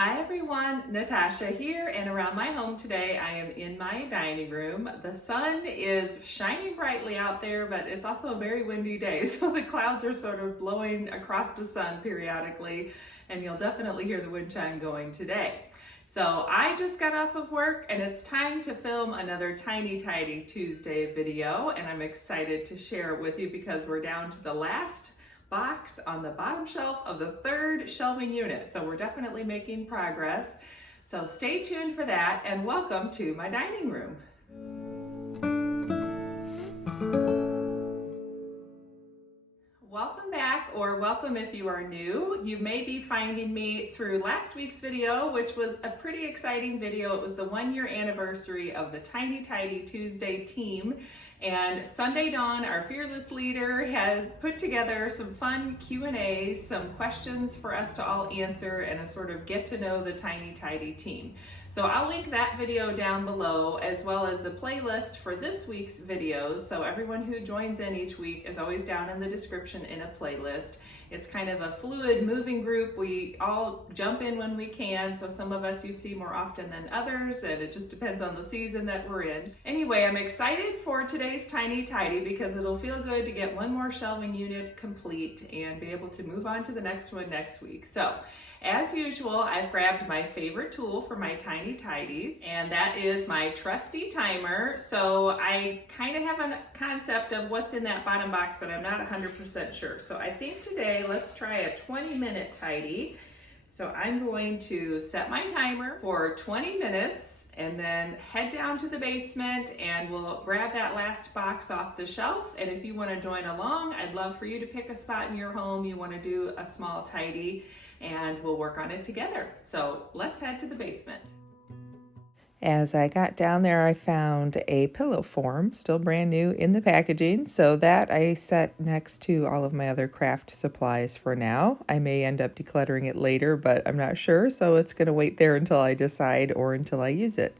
Hi everyone, Natasha here, and around my home today I am in my dining room. The sun is shining brightly out there, but it's also a very windy day, so the clouds are sort of blowing across the sun periodically, and you'll definitely hear the wind chime going today. So I just got off of work and it's time to film another Tiny Tidy Tuesday video, and I'm excited to share it with you because we're down to the last box on the bottom shelf of the third shelving unit. So we're definitely making progress. So stay tuned for that, and welcome to my dining room. Welcome back, or welcome if you are new. You may be finding me through last week's video, which was a pretty exciting video. It was the 1-year anniversary of the Tiny Tidy Tuesday team. And Sunday Dawn, our fearless leader, had put together some fun Q&As, some questions for us to all answer, and a sort of get to know the Tiny Tidy team. So I'll link that video down below, as well as the playlist for this week's videos. So everyone who joins in each week is always down in the description in a playlist. It's kind of a fluid, moving group. We all jump in when we can, so some of us you see more often than others, and it just depends on the season that we're in. Anyway, I'm excited for today's Tiny Tidy because it'll feel good to get one more shelving unit complete and be able to move on to the next one next week. So, as usual, I've grabbed my favorite tool for my Tiny Tidies, and that is my trusty timer. So I kind of have a concept of what's in that bottom box, but I'm not 100% sure. So I think today, let's try a 20-minute tidy. So I'm going to set my timer for 20 minutes and then head down to the basement, and we'll grab that last box off the shelf. And if you want to join along, I'd love for you to pick a spot in your home you want to do a small tidy, and we'll work on it together. So let's head to the basement. As I got down there, I found a pillow form, still brand new in the packaging, so that I set next to all of my other craft supplies for now. I may end up decluttering it later, but I'm not sure, so it's going to wait there until I decide or until I use it.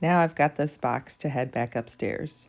Now I've got this box to head back upstairs.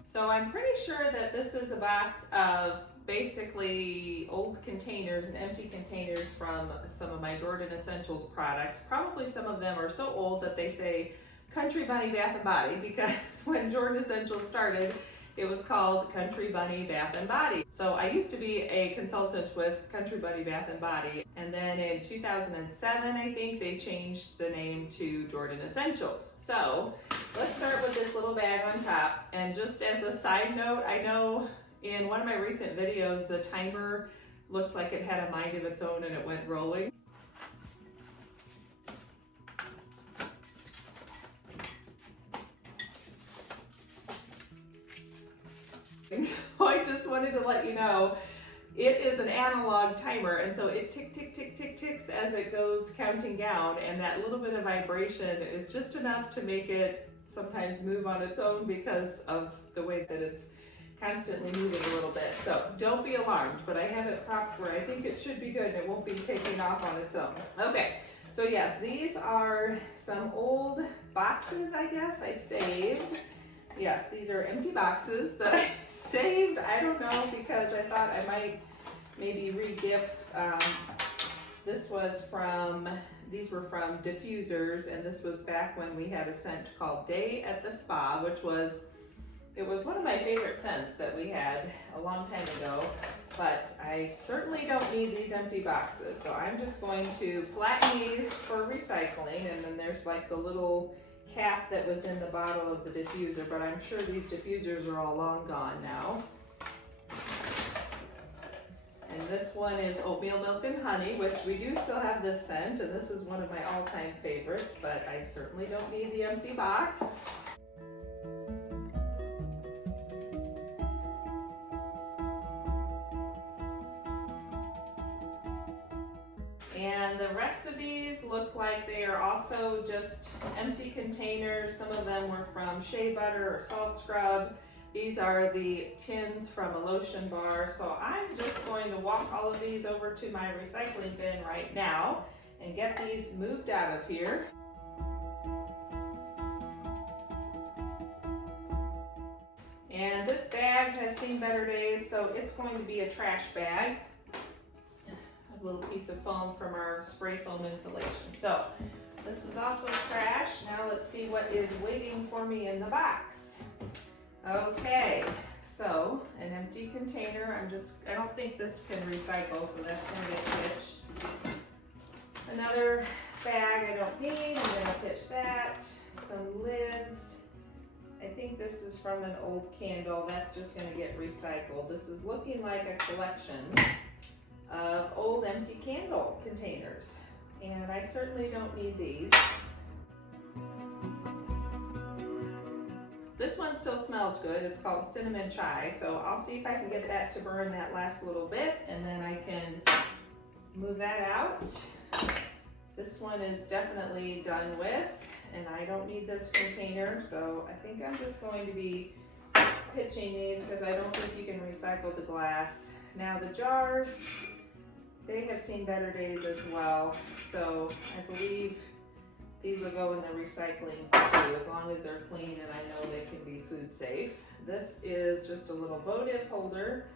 So I'm pretty sure that this is a box of basically old containers and empty containers from some of my Jordan Essentials products. Probably some of them are so old that they say Country Bunny Bath & Body, because when Jordan Essentials started, it was called Country Bunny Bath & Body. So I used to be a consultant with Country Bunny Bath & Body, and then in 2007, I think, they changed the name to Jordan Essentials. So let's start with this little bag on top. And just as a side note, I know in one of my recent videos, the timer looked like it had a mind of its own and it went rolling. So I just wanted to let you know, it is an analog timer, and so it tick, tick, tick, tick, ticks as it goes counting down, and that little bit of vibration is just enough to make it sometimes move on its own because of the way that it's constantly moving a little bit. So don't be alarmed, but I have it propped where I think it should be good and it won't be taking off on its own. Okay, so yes, these are some old boxes, I guess, I saved. Yes, these are empty boxes that I saved. I don't know, because I thought I might maybe re-gift. These were from diffusers, and this was back when we had a scent called Day at the Spa, it was one of my favorite scents that we had a long time ago, but I certainly don't need these empty boxes. So I'm just going to flatten these for recycling, and then there's like the little cap that was in the bottle of the diffuser, but I'm sure these diffusers are all long gone now. And this one is oatmeal milk and honey, which we do still have this scent, and this is one of my all-time favorites, but I certainly don't need the empty box. And the rest of these look like they are also just empty containers. Some of them were from shea butter or salt scrub. These are the tins from a lotion bar. So I'm just going to walk all of these over to my recycling bin right now and get these moved out of here. And this bag has seen better days, so it's going to be a trash bag. little piece of foam from our spray foam insulation. So this is also trash. Now let's see what is waiting for me in the box. Okay, so an empty container. I don't think this can recycle, so that's gonna get pitched. Another bag I don't need, I'm gonna pitch that. Some lids. I think this is from an old candle. That's just gonna get recycled. This is looking like a collection of old empty candle containers. And I certainly don't need these. This one still smells good. It's called cinnamon chai. So I'll see if I can get that to burn that last little bit, and then I can move that out. This one is definitely done with, and I don't need this container, so I think I'm just going to be pitching these because I don't think you can recycle the glass. Now the jars, they have seen better days as well, so I believe these will go in the recycling too, as long as they're clean and I know they can be food safe. This is just a little votive holder,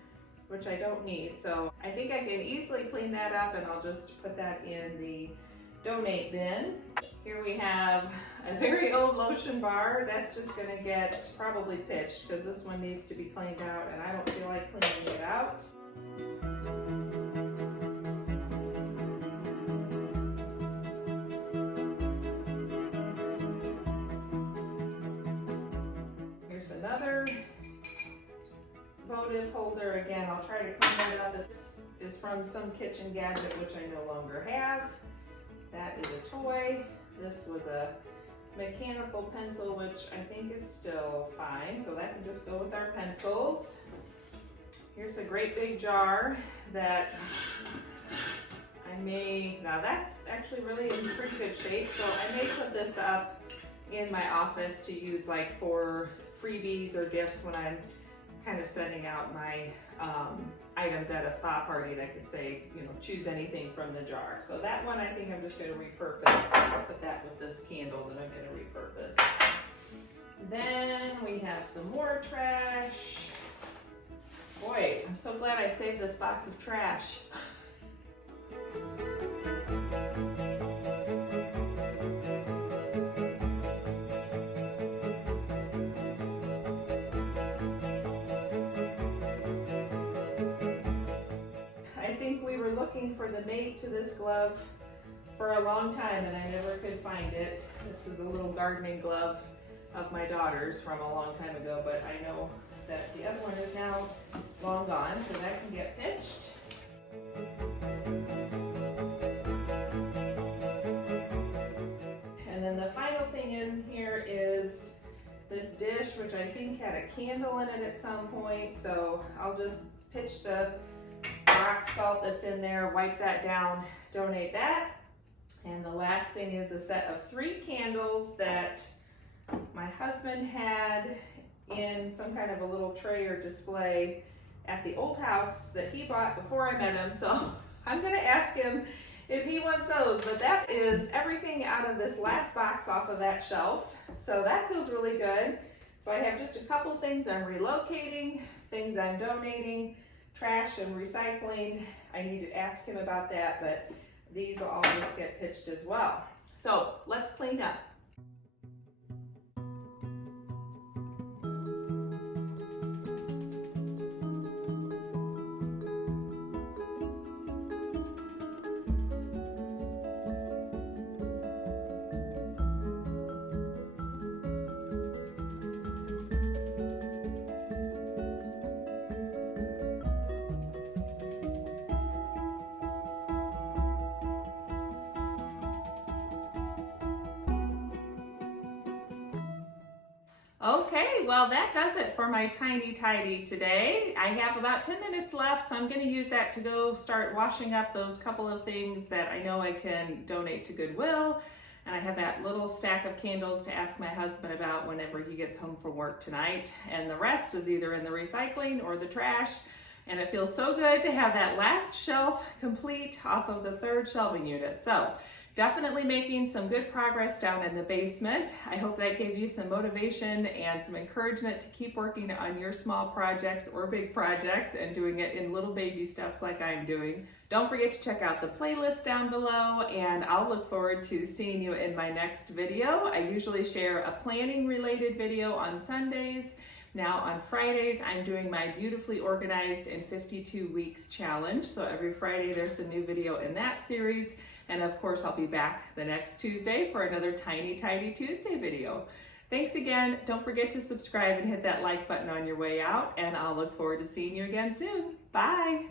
which I don't need, so I think I can easily clean that up, and I'll just put that in the donate bin. Here we have a very old lotion bar. That's just gonna get probably pitched because this one needs to be cleaned out, and I don't feel like cleaning it out. Here's another votive holder. Again, I'll try to clean that up. This is from some kitchen gadget, which I no longer have. That is a toy. This was a mechanical pencil, which I think is still fine, so that can just go with our pencils. Here's a great big jar that now that's actually really in pretty good shape, so I may put this up in my office to use like for freebies or gifts when I'm kind of sending out my items at a spa party that could say, you know, choose anything from the jar. So that one I think I'm just going to repurpose. I'll put that with this candle that I'm going to repurpose. Then we have some more trash. Boy, I'm so glad I saved this box of trash. Looking for the mate to this glove for a long time, and I never could find it. This is a little gardening glove of my daughter's from a long time ago, but I know that the other one is now long gone, so that can get pitched. And then the final thing in here is this dish, which I think had a candle in it at some point, so I'll just pitch the rock salt that's in there, wipe that down, donate that. And the last thing is a set of 3 candles that my husband had in some kind of a little tray or display at the old house that he bought before I met him. So I'm gonna ask him if he wants those, but that is everything out of this last box off of that shelf. So that feels really good. So I have just a couple things I'm relocating, things I'm donating, trash and recycling. I need to ask him about that, but these will all just get pitched as well. So let's clean up. Okay, well that does it for my tiny tidy today. I have about 10 minutes left, so I'm going to use that to go start washing up those couple of things that I know I can donate to Goodwill. And I have that little stack of candles to ask my husband about whenever he gets home from work tonight. And the rest is either in the recycling or the trash. And it feels so good to have that last shelf complete off of the 3rd shelving unit. So Definitely making some good progress down in the basement. I hope that gave you some motivation and some encouragement to keep working on your small projects or big projects and doing it in little baby steps like I'm doing. Don't forget to check out the playlist down below, and I'll look forward to seeing you in my next video. I usually share a planning related video on Sundays. Now on Fridays, I'm doing my Beautifully Organized in 52 Weeks challenge. So every Friday there's a new video in that series. And of course, I'll be back the next Tuesday for another Tiny Tidy Tuesday video. Thanks again. Don't forget to subscribe and hit that like button on your way out, and I'll look forward to seeing you again soon. Bye.